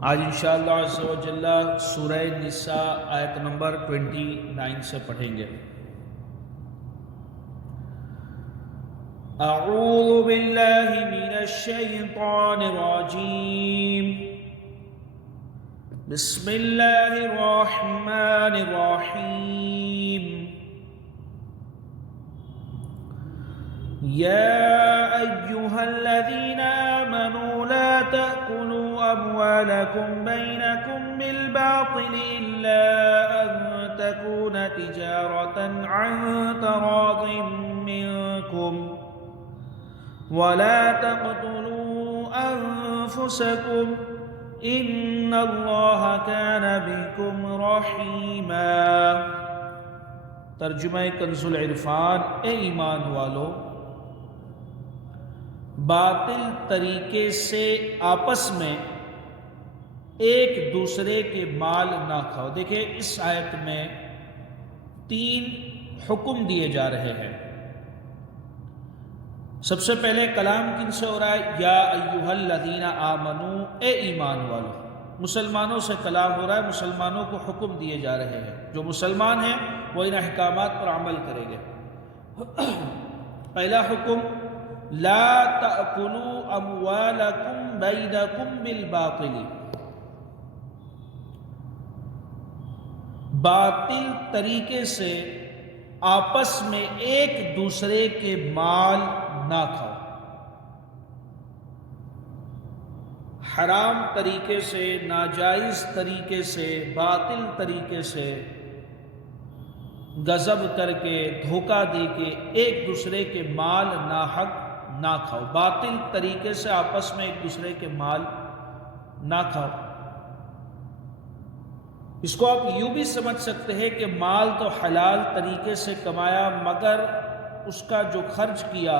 آج انشاءاللہ عز و جل سورہ نساء آیت نمبر 29 سے پڑھیں گے۔ اعوذ باللہ من الشیطان الرجیم، بسم اللہ الرحمن الرحیم۔ یا ایہا الذین آمنوا لا تأکلوا أموالكم بينكم بالباطل إلا أن تكون تجارة عن تراض منكم ولا تقتلوا أنفسكم إن الله كان بكم رحيما۔ ترجمہ کنز العرفان۔ اے ایمان والو، باطل طریقے سے آپس میں ایک دوسرے کے مال نہ کھاؤ۔ دیکھیں اس آیت میں 3 حکم دیے جا رہے ہیں۔ سب سے پہلے کلام کن سے ہو رہا ہے؟ یا ایھا الذین آمنو، اے ایمان والو۔ مسلمانوں سے کلام ہو رہا ہے، مسلمانوں کو حکم دیے جا رہے ہیں۔ جو مسلمان ہیں وہ ان احکامات پر عمل کریں گے۔ پہلا حکم، لا تأکلوا اموالکم بینکم بالباطل، باطل طریقے سے آپس میں ایک دوسرے کے مال نہ کھاؤ۔ حرام طریقے سے، ناجائز طریقے سے، باطل طریقے سے غصب کر کے، دھوکہ دے کے ایک دوسرے کے مال ناحق نہ کھاؤ۔ باطل طریقے سے آپس میں ایک دوسرے کے مال نہ کھاؤ۔ اس کو آپ یوں بھی سمجھ سکتے ہیں کہ مال تو حلال طریقے سے کمایا، مگر اس کا جو خرچ کیا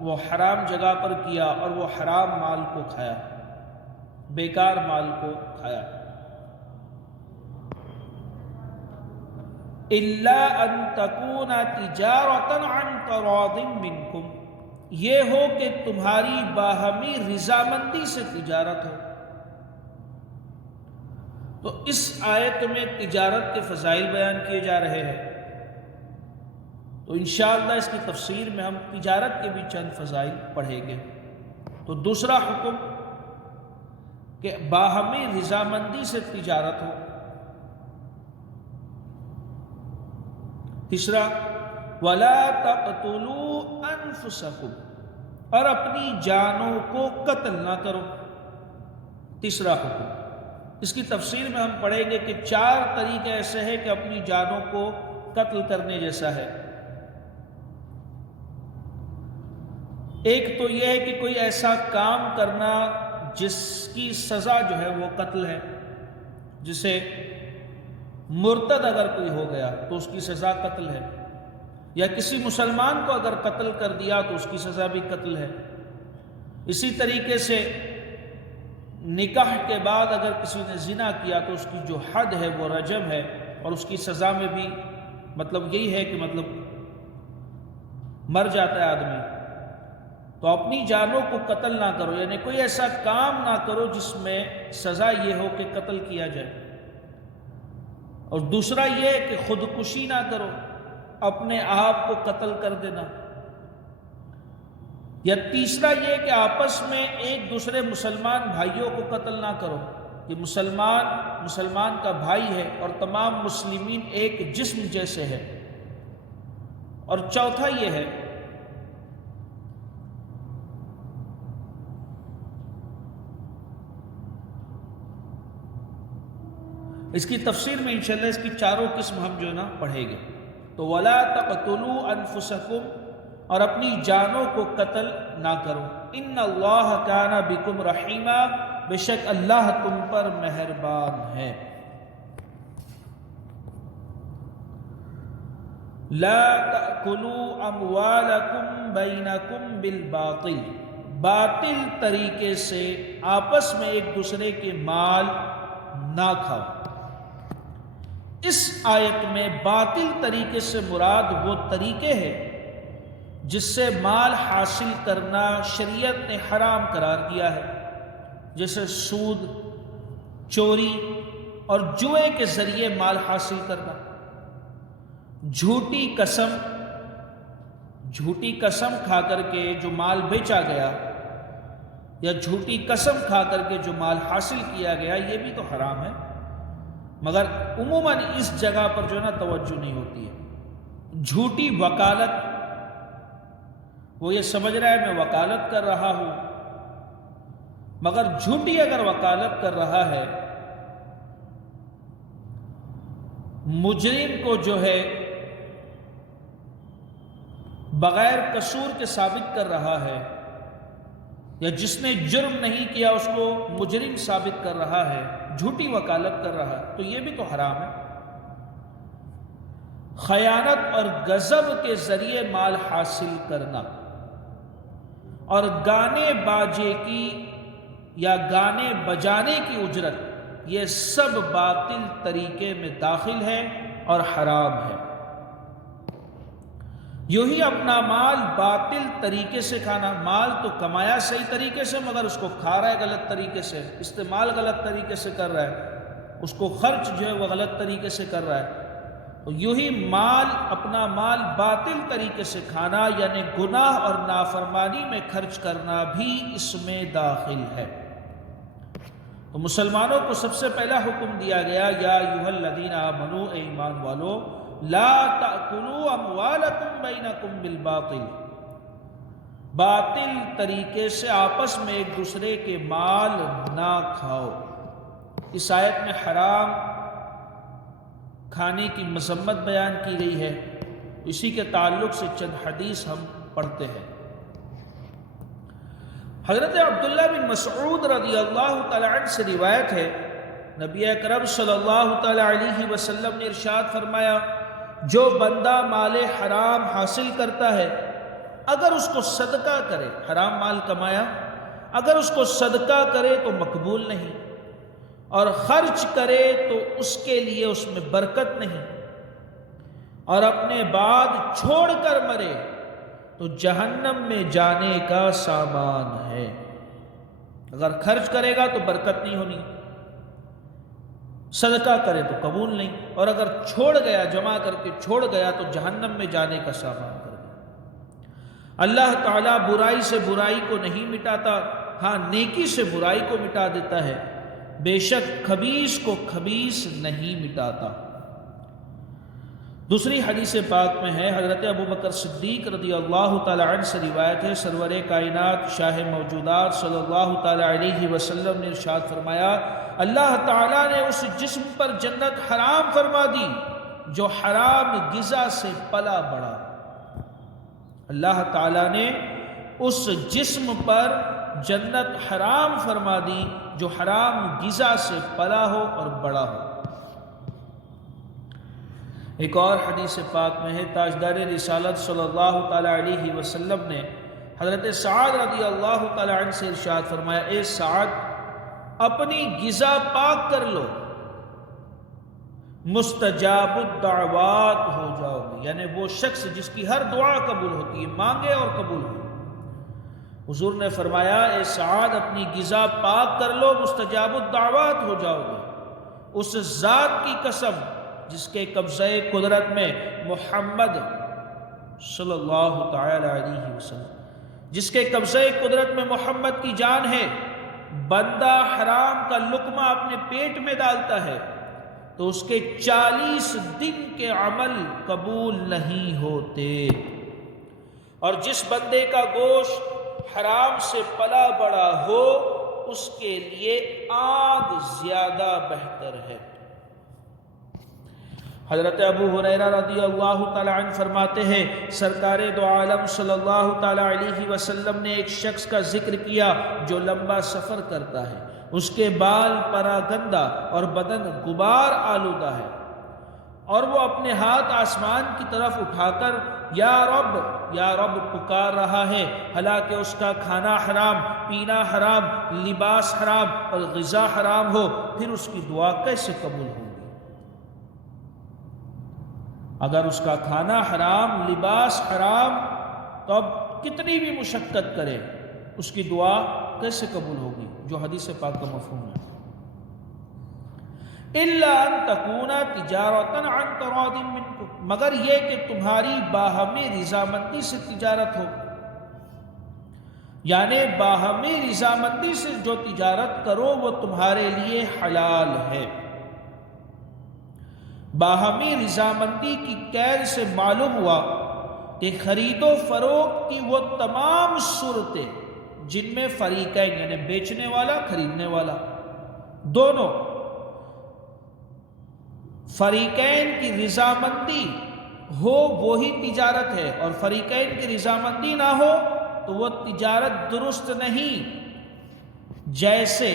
وہ حرام جگہ پر کیا اور وہ حرام مال کو کھایا، بیکار مال کو کھایا۔ الا ان تکون تجارۃ عن تراض منکم، یہ ہو کہ تمہاری باہمی رضامندی سے تجارت ہو۔ تو اس آیت میں تجارت کے فضائل بیان کیے جا رہے ہیں، تو انشاءاللہ اس کی تفسیر میں ہم تجارت کے بھی چند فضائل پڑھیں گے۔ تو دوسرا حکم کہ باہمی رضامندی سے تجارت ہو۔ تیسرا، وَلَا تَقْتُلُوا أَنفُسَكُمْ، اور اپنی جانوں کو قتل نہ کرو۔ تیسرا حکم، اس کی تفسیر میں ہم پڑھیں گے کہ 4 طریقے ایسے ہیں کہ اپنی جانوں کو قتل کرنے جیسا ہے۔ ایک تو یہ ہے کہ کوئی ایسا کام کرنا جس کی سزا جو ہے وہ قتل ہے، جسے مرتد اگر کوئی ہو گیا تو اس کی سزا قتل ہے، یا کسی مسلمان کو اگر قتل کر دیا تو اس کی سزا بھی قتل ہے۔ اسی طریقے سے نکاح کے بعد اگر کسی نے زنا کیا تو اس کی جو حد ہے وہ رجم ہے، اور اس کی سزا میں بھی مطلب یہی ہے کہ مر جاتا ہے آدمی۔ تو اپنی جانوں کو قتل نہ کرو، یعنی کوئی ایسا کام نہ کرو جس میں سزا یہ ہو کہ قتل کیا جائے۔ اور دوسرا یہ کہ خودکشی نہ کرو، اپنے آپ کو قتل کر دینا۔ یا تیسرا یہ کہ آپس میں ایک دوسرے مسلمان بھائیوں کو قتل نہ کرو، کہ مسلمان کا بھائی ہے اور تمام مسلمین ایک جسم جیسے ہیں۔ اور چوتھا یہ ہے اس کی تفسیر میں انشاءاللہ اس کی 4 قسم ہم جو ہے نا پڑھیں گے۔ تو وَلَا تَقْتُلُوا أَنفُسَكُمْ، اور اپنی جانوں کو قتل نہ کرو۔ إِنَّ اللَّهَ كَانَ بِكُمْ رَحِيمًا، بے شک اللہ تم پر مہربان ہے۔ لَا تَأْكُلُوا أَمْوَالَكُمْ بَيْنَكُمْ بِالْبَاطِلِ، باطل طریقے سے آپس میں ایک دوسرے کے مال نہ کھاؤ۔ اس آیت میں باطل طریقے سے مراد وہ طریقے ہیں جس سے مال حاصل کرنا شریعت نے حرام قرار دیا ہے، جیسے سود، چوری اور جوئے کے ذریعے مال حاصل کرنا، جھوٹی قسم کھا کر کے جو مال بیچا گیا یا جھوٹی قسم کھا کر کے جو مال حاصل کیا گیا، یہ بھی تو حرام ہے، مگر عموماً اس جگہ پر جو ہے نا توجہ نہیں ہوتی ہے۔ جھوٹی وکالت، وہ یہ سمجھ رہا ہے میں وکالت کر رہا ہوں، مگر جھوٹی اگر وکالت کر رہا ہے، مجرم کو جو ہے بغیر قصور کے ثابت کر رہا ہے، یا جس نے جرم نہیں کیا اس کو مجرم ثابت کر رہا ہے، جھوٹی وکالت کر رہا ہے، تو یہ بھی تو حرام ہے۔ خیانت اور غضب کے ذریعے مال حاصل کرنا اور گانے باجے کی یا گانے بجانے کی اجرت، یہ سب باطل طریقے میں داخل ہے اور حرام ہے۔ یوں ہی اپنا مال باطل طریقے سے کھانا، مال تو کمایا صحیح طریقے سے مگر اس کو کھا رہا ہے غلط طریقے سے، استعمال غلط طریقے سے کر رہا ہے، اس کو خرچ جو ہے وہ غلط طریقے سے کر رہا ہے، تو یوں ہی اپنا مال باطل طریقے سے کھانا یعنی گناہ اور نافرمانی میں خرچ کرنا بھی اس میں داخل ہے۔ تو مسلمانوں کو سب سے پہلا حکم دیا گیا، یا ایھا الذین آمنوا، اے ایمان والو، لا تأکلوا اموالکم بینکم بالباطل، باطل طریقے سے آپس میں ایک دوسرے کے مال نہ کھاؤ۔ اس آیت میں حرام کھانے کی مذمت بیان کی گئی ہے، اسی کے تعلق سے چند حدیث ہم پڑھتے ہیں۔ حضرت عبداللہ بن مسعود رضی اللہ تعالی عنہ سے روایت ہے، نبی اکرم صلی اللہ تعالی علیہ وسلم نے ارشاد فرمایا، جو بندہ مال حرام حاصل کرتا ہے، اگر اس کو صدقہ کرے، حرام مال کمایا، اگر اس کو صدقہ کرے تو مقبول نہیں، اور خرچ کرے تو اس کے لیے اس میں برکت نہیں، اور اپنے بعد چھوڑ کر مرے تو جہنم میں جانے کا سامان ہے۔ اگر خرچ کرے گا تو برکت نہیں ہونی، صدقہ کرے تو قبول نہیں، اور اگر چھوڑ گیا، جمع کر کے چھوڑ گیا تو جہنم میں جانے کا سامان کر گیا۔ اللہ تعالیٰ برائی سے برائی کو نہیں مٹاتا، ہاں نیکی سے برائی کو مٹا دیتا ہے، بے شک خبیث کو خبیث نہیں مٹاتا۔ دوسری حدیث پاک میں ہے، حضرت ابو بکر صدیق رضی اللہ تعالی عنہ سے روایت ہے، سرور کائنات شاہ موجودات صلی اللہ تعالی علیہ وسلم نے ارشاد فرمایا، اللہ تعالیٰ نے اس جسم پر جنت حرام فرما دی جو حرام غذا سے پلا بڑھا۔ اللہ تعالیٰ نے اس جسم پر جنت حرام فرما دی جو حرام غذا سے پلا ہو اور بڑا ہو۔ ایک اور حدیث پاک میں ہے، تاجدار رسالت صلی اللہ تعالی علیہ وسلم نے حضرت سعد رضی اللہ تعالی عنہ سے ارشاد فرمایا، اے سعد، اپنی غذا پاک کر لو، مستجاب الدعوات ہو جاؤ گے، یعنی وہ شخص جس کی ہر دعا قبول ہوتی ہے، مانگے اور قبول ہو۔ حضور نے فرمایا، اے سعد، اپنی غذا پاک کر لو، مستجاب الدعوات ہو جاؤ گے۔ اس ذات کی قسم جس کے قبضہ قدرت میں محمد صلی اللہ تعالی علیہ وسلم، جس کے قبضہ قدرت میں محمد کی جان ہے، بندہ حرام کا لقمہ اپنے پیٹ میں ڈالتا ہے تو اس کے 40 دن کے عمل قبول نہیں ہوتے، اور جس بندے کا گوشت حرام سے پلا بڑا ہو اس کے لیے آگ زیادہ بہتر ہے۔ حضرت ابو ہریرہ رضی اللہ تعالی عنہ فرماتے ہیں، سرکار دو عالم صلی اللہ تعالی علیہ وسلم نے ایک شخص کا ذکر کیا جو لمبا سفر کرتا ہے، اس کے بال پراگندہ اور بدن غبار آلودہ ہے، اور وہ اپنے ہاتھ آسمان کی طرف اٹھا کر یا رب پکار رہا ہے، حالانکہ اس کا کھانا حرام، پینا حرام، لباس حرام اور غذا حرام ہو، پھر اس کی دعا کیسے قبول ہوگی؟ اگر اس کا کھانا حرام، لباس حرام، تو اب کتنی بھی مشقت کرے اس کی دعا کیسے قبول ہوگی؟ جو حدیث پاک کا مفہوم ہے۔ الا ان تکون تجارتا عن تراض منکم، مگر یہ کہ تمہاری باہمی رضامندی سے تجارت ہو، یعنی باہمی رضامندی سے جو تجارت کرو وہ تمہارے لیے حلال ہے۔ باہمی رضامندی کی قید سے معلوم ہوا کہ خرید و فروخت کی وہ تمام صورتیں جن میں فریقین یعنی بیچنے والا خریدنے والا دونوں فریقین کی رضامندی ہو وہی تجارت ہے، اور فریقین کی رضامندی نہ ہو تو وہ تجارت درست نہیں۔ جیسے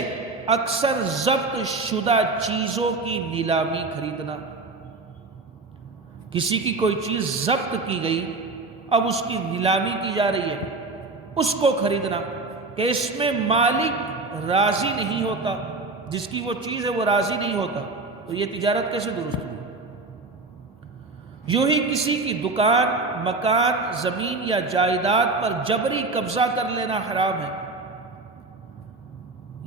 اکثر ضبط شدہ چیزوں کی نیلامی خریدنا، کسی کی کوئی چیز ضبط کی گئی اب اس کی نیلامی کی جا رہی ہے، اس کو خریدنا کہ اس میں مالک راضی نہیں ہوتا، جس کی وہ چیز ہے وہ راضی نہیں ہوتا، تو یہ تجارت کیسے درست ہوئی؟ یوں ہی کسی کی دکان، مکان، زمین یا جائیداد پر جبری قبضہ کر لینا حرام ہے۔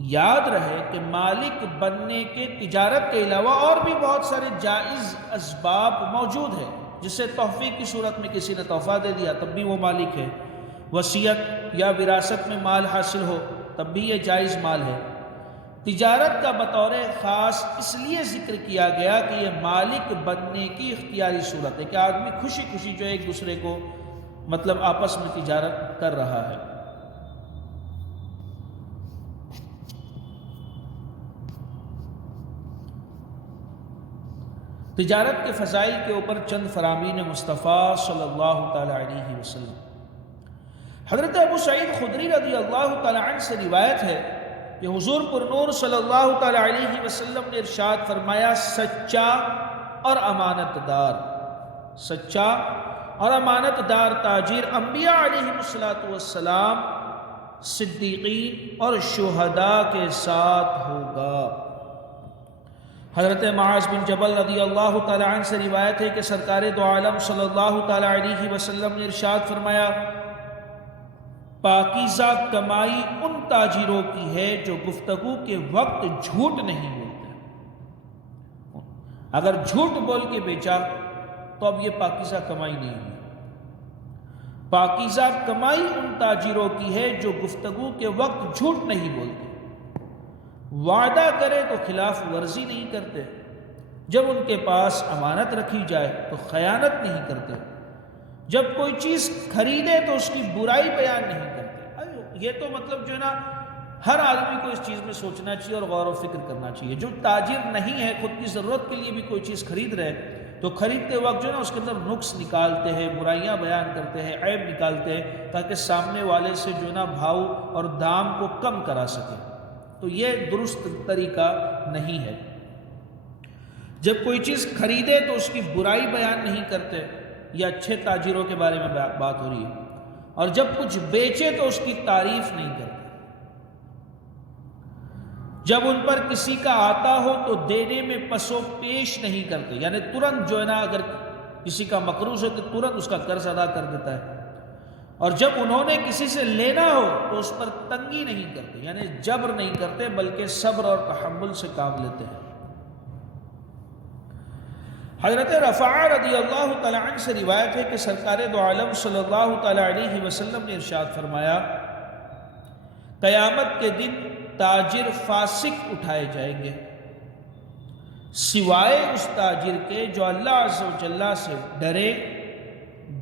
یاد رہے کہ مالک بننے کے تجارت کے علاوہ اور بھی بہت سارے جائز اسباب موجود ہیں، جسے تحفے کی صورت میں کسی نے تحفہ دے دیا تب بھی وہ مالک ہے، وصیت یا وراثت میں مال حاصل ہو تب بھی یہ جائز مال ہے۔ تجارت کا بطور خاص اس لیے ذکر کیا گیا کہ یہ مالک بننے کی اختیاری صورت ہے، کہ آدمی خوشی خوشی جو ایک دوسرے کو مطلب آپس میں تجارت کر رہا ہے۔ تجارت کے فضائل کے اوپر چند فرامین مصطفیٰ صلی اللہ تعالی علیہ وسلم۔ حضرت ابو سعید خدری رضی اللہ تعالی عنہ سے روایت ہے کہ حضور پر نور صلی اللہ تعالی علیہ وسلم نے ارشاد فرمایا، سچا اور امانت دار، سچا اور امانت دار تاجر انبیاء علیہ السلام، صدیقین اور شہداء کے ساتھ ہوگا۔ حضرت معاذ بن جبل رضی اللہ تعالی عنہ سے روایت ہے کہ سرکار دو عالم صلی اللہ تعالی علیہ وسلم نے ارشاد فرمایا، پاکیزہ کمائی ان تاجروں کی ہے جو گفتگو کے وقت جھوٹ نہیں بولتے۔ اگر جھوٹ بول کے بیچا تو اب یہ پاکیزہ کمائی نہیں ہوئی۔ پاکیزہ کمائی ان تاجروں کی ہے جو گفتگو کے وقت جھوٹ نہیں بولتے، وعدہ کرے تو خلاف ورزی نہیں کرتے، جب ان کے پاس امانت رکھی جائے تو خیانت نہیں کرتے، جب کوئی چیز خریدے تو اس کی برائی بیان نہیں کرتے۔ یہ تو مطلب جو ہے نا ہر آدمی کو اس چیز میں سوچنا چاہیے اور غور و فکر کرنا چاہیے۔ جو تاجر نہیں ہے، خود کی ضرورت کے لیے بھی کوئی چیز خرید رہے تو خریدتے وقت جو ہے نا اس کے اندر نقص نکالتے ہیں، برائیاں بیان کرتے ہیں، عیب نکالتے ہیں، تاکہ سامنے والے سے جو ہے نا بھاؤ اور دام کو کم کرا سکے، تو یہ درست طریقہ نہیں ہے۔ جب کوئی چیز خریدے تو اس کی برائی بیان نہیں کرتے، یہ اچھے تاجروں کے بارے میں بات ہو رہی ہے، اور جب کچھ بیچے تو اس کی تعریف نہیں کرتے۔ جب ان پر کسی کا آتا ہو تو دینے میں پس و پیش نہیں کرتے، یعنی ترنت جو ہے نا اگر کسی کا مقروض ہے تو ترنت اس کا قرض ادا کر دیتا ہے، اور جب انہوں نے کسی سے لینا ہو تو اس پر تنگی نہیں کرتے، یعنی جبر نہیں کرتے بلکہ صبر اور تحمل سے کام لیتے ہیں۔ حضرت رفاعہ رضی اللہ تعالی عنہ سے روایت ہے کہ سرکار دو عالم صلی اللہ تعالی علیہ وسلم نے ارشاد فرمایا، قیامت کے دن تاجر فاسق اٹھائے جائیں گے، سوائے اس تاجر کے جو اللہ عز و جل سے ڈرے،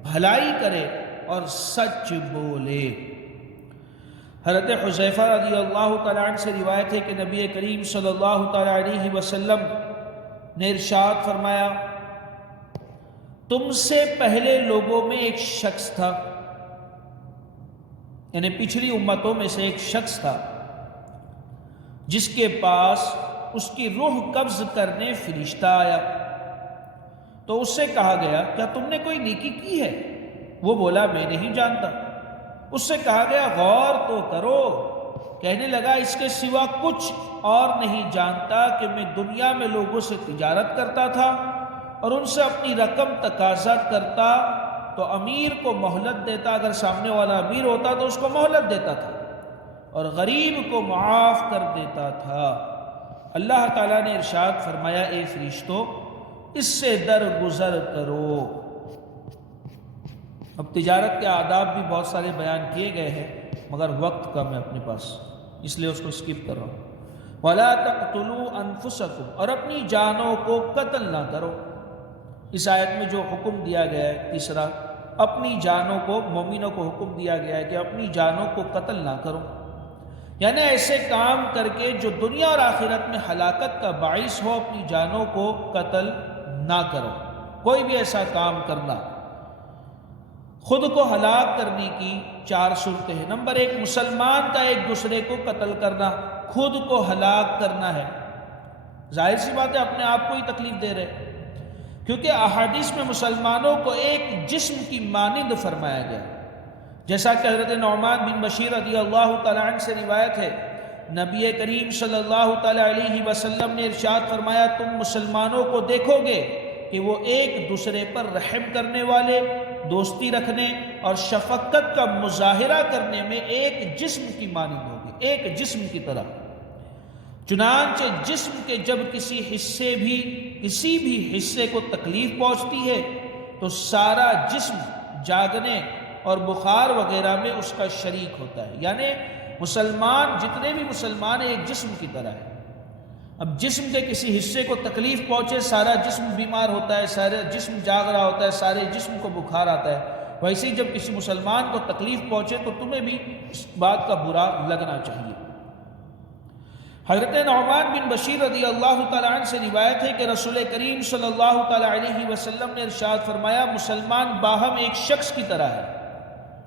بھلائی کرے اور سچ بولے۔ حضرت حذیفہ رضی اللہ تعالی عنہ سے روایت ہے کہ نبی کریم صلی اللہ تعالی علیہ وسلم نے ارشاد فرمایا، تم سے پہلے لوگوں میں ایک شخص تھا، یعنی پچھلی امتوں میں سے ایک شخص تھا، جس کے پاس اس کی روح قبض کرنے فرشتہ آیا، تو اس سے کہا گیا، کیا تم نے کوئی نیکی کی ہے؟ وہ بولا، میں نہیں جانتا۔ اس سے کہا گیا، غور تو کرو۔ کہنے لگا، اس کے سوا کچھ اور نہیں جانتا کہ میں دنیا میں لوگوں سے تجارت کرتا تھا اور ان سے اپنی رقم تقاضا کرتا تو امیر کو مہلت دیتا، اگر سامنے والا امیر ہوتا تو اس کو مہلت دیتا تھا، اور غریب کو معاف کر دیتا تھا، اللہ تعالیٰ نے ارشاد فرمایا اے فرشتوں اس سے درگزر کرو۔ اب تجارت کے آداب بھی بہت سارے بیان کیے گئے ہیں مگر وقت کم ہے اپنے پاس، اس لیے اس کو اسکپ کر رہا ہوں۔ وَلَا تَقْتُلُوا أَنفُسَكُمْ، اور اپنی جانوں کو قتل نہ کرو۔ اس آیت میں جو حکم دیا گیا ہے تیسرا، اپنی جانوں کو، مومنوں کو حکم دیا گیا ہے کہ اپنی جانوں کو قتل نہ کرو، یعنی ایسے کام کر کے جو دنیا اور آخرت میں ہلاکت کا باعث ہو اپنی جانوں کو قتل نہ کرو۔ کوئی بھی ایسا کام کرنا خود کو ہلاک کرنے کی 4 صورتیں ہیں۔ نمبر 1، مسلمان کا ایک دوسرے کو قتل کرنا، خود کو ہلاک کرنا ہے۔ ظاہر سی بات ہے اپنے آپ کو ہی تکلیف دے رہے، کیونکہ احادیث میں مسلمانوں کو ایک جسم کی مانند فرمایا گیا، جیسا کہ حضرت نعمان بن بشیر رضی اللہ تعالیٰ عنہ سے روایت ہے، نبی کریم صلی اللہ تعالیٰ علیہ وسلم نے ارشاد فرمایا تم مسلمانوں کو دیکھو گے کہ وہ ایک دوسرے پر رحم کرنے والے، دوستی رکھنے اور شفقت کا مظاہرہ کرنے میں ایک جسم کی مانند ہوگی، ایک جسم کی طرح۔ چنانچہ جسم کے جب کسی بھی حصے کو تکلیف پہنچتی ہے تو سارا جسم جاگنے اور بخار وغیرہ میں اس کا شریک ہوتا ہے، یعنی مسلمان جتنے بھی مسلمان ہیں ایک جسم کی طرح ہے۔ اب جسم کے کسی حصے کو تکلیف پہنچے سارا جسم بیمار ہوتا ہے، سارا جسم جاگ رہا ہوتا ہے، سارے جسم کو بخار آتا ہے۔ ویسے ہی جب کسی مسلمان کو تکلیف پہنچے تو تمہیں بھی اس بات کا برا لگنا چاہیے۔ حضرت نعمان بن بشیر رضی اللہ تعالیٰ عنہ سے روایت ہے کہ رسول کریم صلی اللہ تعالیٰ علیہ وسلم نے ارشاد فرمایا مسلمان باہم ایک شخص کی طرح ہے،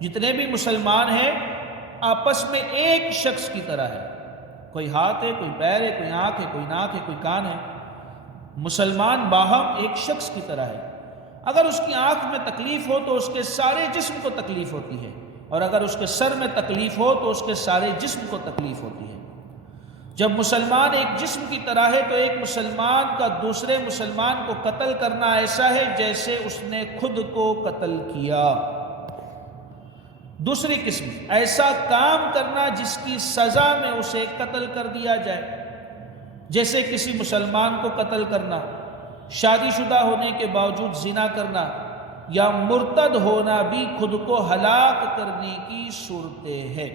جتنے بھی مسلمان ہیں آپس میں ایک شخص کی طرح ہے، کوئی ہاتھ ہے، کوئی پیر ہے، کوئی آنکھ ہے، کوئی ناک ہے، کوئی کان ہے، مسلمان باہم ایک شخص کی طرح ہے۔ اگر اس کی آنکھ میں تکلیف ہو تو اس کے سارے جسم کو تکلیف ہوتی ہے، اور اگر اس کے سر میں تکلیف ہو تو اس کے سارے جسم کو تکلیف ہوتی ہے۔ جب مسلمان ایک جسم کی طرح ہے تو ایک مسلمان کا دوسرے مسلمان کو قتل کرنا ایسا ہے جیسے اس نے خود کو قتل کیا۔ دوسری قسم، ایسا کام کرنا جس کی سزا میں اسے قتل کر دیا جائے، جیسے کسی مسلمان کو قتل کرنا، شادی شدہ ہونے کے باوجود زنا کرنا، یا مرتد ہونا بھی خود کو ہلاک کرنے کی صورتیں ہیں۔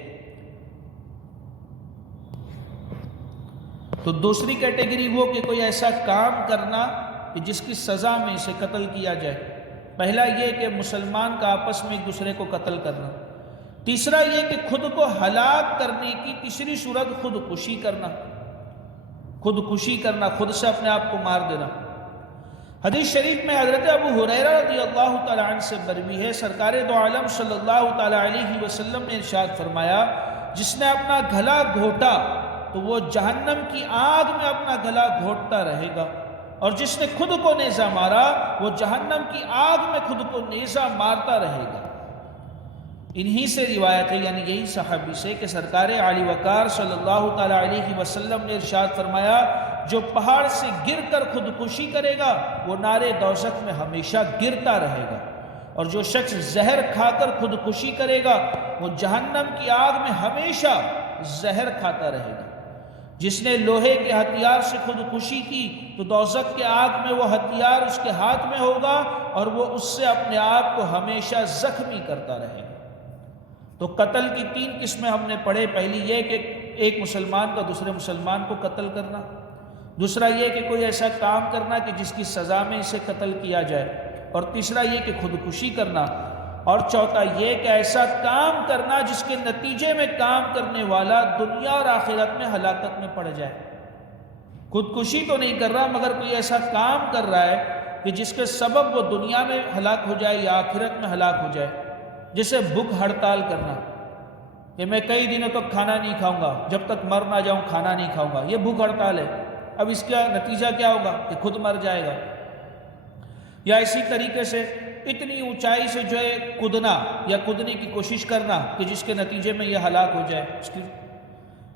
تو دوسری کیٹیگری وہ کہ کوئی ایسا کام کرنا کہ جس کی سزا میں اسے قتل کیا جائے۔ پہلا یہ کہ مسلمان کا آپس میں ایک دوسرے کو قتل کرنا، تیسرا یہ کہ خود کو ہلاک کرنے کی تیسری صورت خودکشی کرنا، خودکشی کرنا، خود سے اپنے آپ کو مار دینا۔ حدیث شریف میں حضرت ابو ہریرہ رضی اللہ تعالیٰ عنہ سے مروی ہے، سرکار دو عالم صلی اللہ تعالیٰ علیہ وسلم نے ارشاد فرمایا جس نے اپنا گلا گھونٹا تو وہ جہنم کی آگ میں اپنا گلا گھونٹتا رہے گا، اور جس نے خود کو نیزہ مارا وہ جہنم کی آگ میں خود کو نیزہ مارتا رہے گا۔ انہی سے روایت ہے، یعنی یہی صحابی سے، کہ سرکار عالی وقار صلی اللہ تعالیٰ علیہ وسلم نے ارشاد فرمایا جو پہاڑ سے گر کر خودکشی کرے گا وہ نار دوزخ میں ہمیشہ گرتا رہے گا، اور جو شخص زہر کھا کر خودکشی کرے گا وہ جہنم کی آگ میں ہمیشہ زہر کھاتا رہے گا۔ جس نے لوہے کے ہتھیار سے خودکشی کی تو دوزخ کے آگ میں وہ ہتھیار اس کے ہاتھ میں ہوگا اور وہ اس سے اپنے آپ کو ہمیشہ زخمی کرتا رہے گا۔ تو قتل کی 3 قسمیں ہم نے پڑھے، پہلی یہ کہ ایک مسلمان کا دوسرے مسلمان کو قتل کرنا، دوسرا یہ کہ کوئی ایسا کام کرنا کہ جس کی سزا میں اسے قتل کیا جائے، اور تیسرا یہ کہ خودکشی کرنا، اور چوتھا یہ کہ ایسا کام کرنا جس کے نتیجے میں کام کرنے والا دنیا اور آخرت میں ہلاکت میں پڑ جائے۔ خودکشی تو نہیں کر رہا مگر کوئی ایسا کام کر رہا ہے کہ جس کے سبب وہ دنیا میں ہلاک ہو جائے یا آخرت میں ہلاک ہو جائے، جیسے بھوک ہڑتال کرنا کہ میں کئی دنوں تک کھانا نہیں کھاؤں گا، جب تک مر نہ جاؤں کھانا نہیں کھاؤں گا، یہ بھوک ہڑتال ہے۔ اب اس کا نتیجہ کیا ہوگا کہ خود مر جائے گا۔ یا اسی طریقے سے اتنی اونچائی سے جو ہے کودنا یا کودنے کی کوشش کرنا کہ جس کے نتیجے میں یہ ہلاک ہو جائے،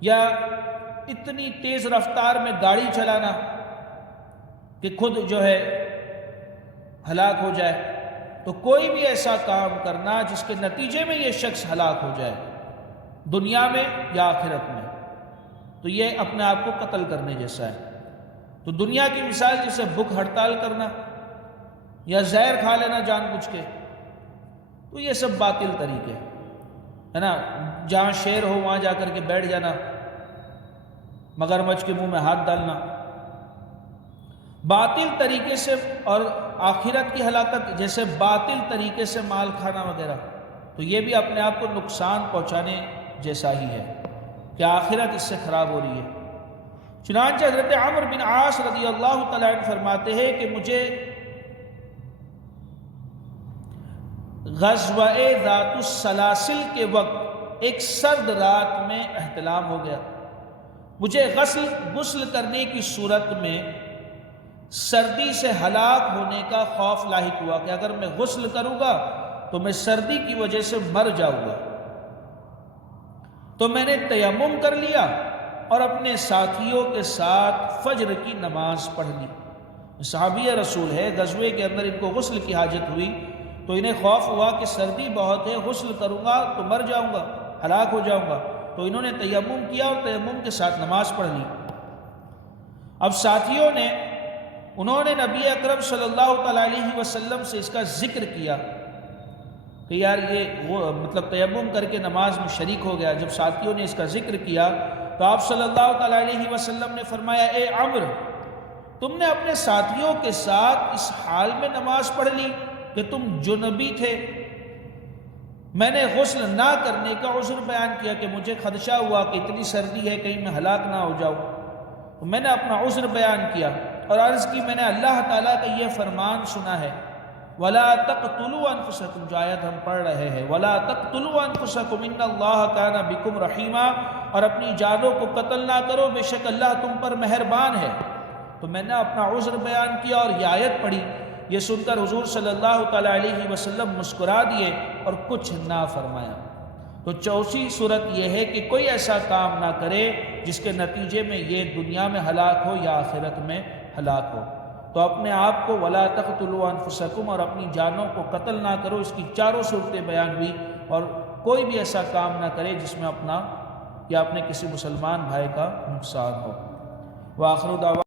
یا اتنی تیز رفتار میں گاڑی چلانا کہ خود جو ہے ہلاک ہو جائے۔ تو کوئی بھی ایسا کام کرنا جس کے نتیجے میں یہ شخص ہلاک ہو جائے، دنیا میں یا آخرت میں۔ تو یہ اپنے آپ کو قتل کرنے جیسا ہے۔ تو دنیا کی مثال جیسے بھوک ہڑتال کرنا یا زہر کھا لینا جان بوجھ کے، تو یہ سب باطل طریقے ہے نا۔ جہاں شیر ہو وہاں جا کر کے بیٹھ جانا، مگرمچھ کے منہ میں ہاتھ ڈالنا، باطل طریقے سے، اور آخرت کی ہلاکت جیسے باطل طریقے سے مال کھانا وغیرہ، تو یہ بھی اپنے آپ کو نقصان پہنچانے جیسا ہی ہے کہ آخرت اس سے خراب ہو رہی ہے۔ چنانچہ حضرت عمرو بن عاص رضی اللہ تعالیٰ عنہ فرماتے ہیں کہ مجھے غزوہ ذات السلاسل کے وقت ایک سرد رات میں احتلام ہو گیا۔ مجھے غسل کرنے کی صورت میں سردی سے ہلاک ہونے کا خوف لاحق ہوا کہ اگر میں غسل کروں گا تو میں سردی کی وجہ سے مر جاؤں گا۔ تو میں نے تیمم کر لیا اور اپنے ساتھیوں کے ساتھ فجر کی نماز پڑھ لی۔ صحابی رسول ہے، غزوے کے اندر ان کو غسل کی حاجت ہوئی تو انہیں خوف ہوا کہ سردی بہت ہے، غسل کروں گا تو مر جاؤں گا، ہلاک ہو جاؤں گا، تو انہوں نے تیمم کیا اور تیمم کے ساتھ نماز پڑھ لی۔ اب ساتھیوں نے نبی اکرم صلی اللہ تعالیٰ علیہ وسلم سے اس کا ذکر کیا کہ یار یہ وہ مطلب تیمم کر کے نماز میں شریک ہو گیا۔ جب ساتھیوں نے اس کا ذکر کیا تو آپ صلی اللہ تعالیٰ علیہ وسلم نے فرمایا، اے عمرو، تم نے اپنے ساتھیوں کے ساتھ اس حال میں نماز پڑھ لی کہ تم جنبی تھے۔ میں نے غسل نہ کرنے کا عذر بیان کیا کہ مجھے خدشہ ہوا کہ اتنی سردی ہے کہیں میں ہلاک نہ ہو جاؤں، تو میں نے اپنا عذر بیان کیا اور عرض کی میں نے اللہ تعالیٰ کا یہ فرمان سنا ہے، وَلَا تَقْتُلُوا أَنفُسَكُمْ، جو آیت ہم پڑھ رہے ہیں، وَلَا تَقْتُلُوا أَنفُسَكُمْ إِنَّ اللَّهَ كَانَ بِكُمْ رَحِيمًا، اور اپنی جانوں کو قتل نہ کرو، بے شک اللہ تم پر مہربان ہے۔ تو میں نے اپنا عذر بیان کیا اور یہ آیت پڑھی۔ یہ سن کر حضور صلی اللہ تعالیٰ علیہ وسلم مسکرا دیے اور کچھ نہ فرمایا۔ تو چوتھی صورت یہ ہے کہ کوئی ایسا کام نہ کرے جس کے نتیجے میں یہ دنیا میں ہلاک ہو یا آخرت میں ہلاک ہو۔ تو اپنے آپ کو وَلَا تَقْتُلُوا أَنفُسَكُمْ، اور اپنی جانوں کو قتل نہ کرو، اس کی چاروں صورتیں بیان ہوئی، اور کوئی بھی ایسا کام نہ کرے جس میں اپنا یا اپنے کسی مسلمان بھائی کا نقصان ہو۔ وآخر دعوانا